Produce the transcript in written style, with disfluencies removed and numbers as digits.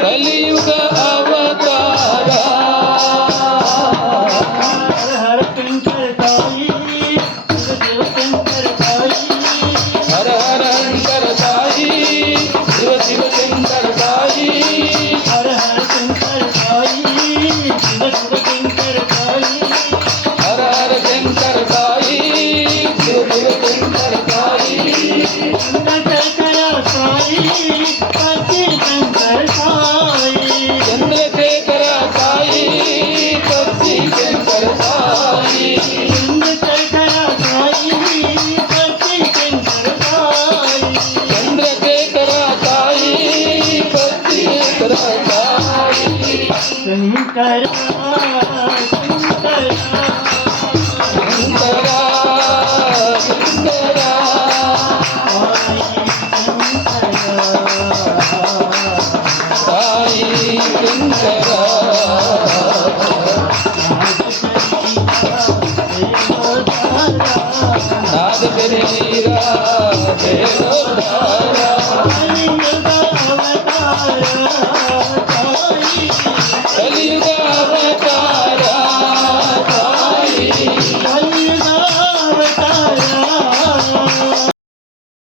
कलियुग अवतारा हर शंकर साई शिव शंकर साई हर हर शंकर साई शिव शिव शंकर साई हर हर शंकर साई शिव शिव शंकर साई हर हर शंकर साई शिव शिव शंकर साई चंद्रशेखर साई पति शंकर साई चंद्रशेखर साई पति शंकर साई चंद्रशेखर साई पति शंकर साई शंकर शंकरा शंकरा साई शंकरा नाद तेरे मीरा तेरे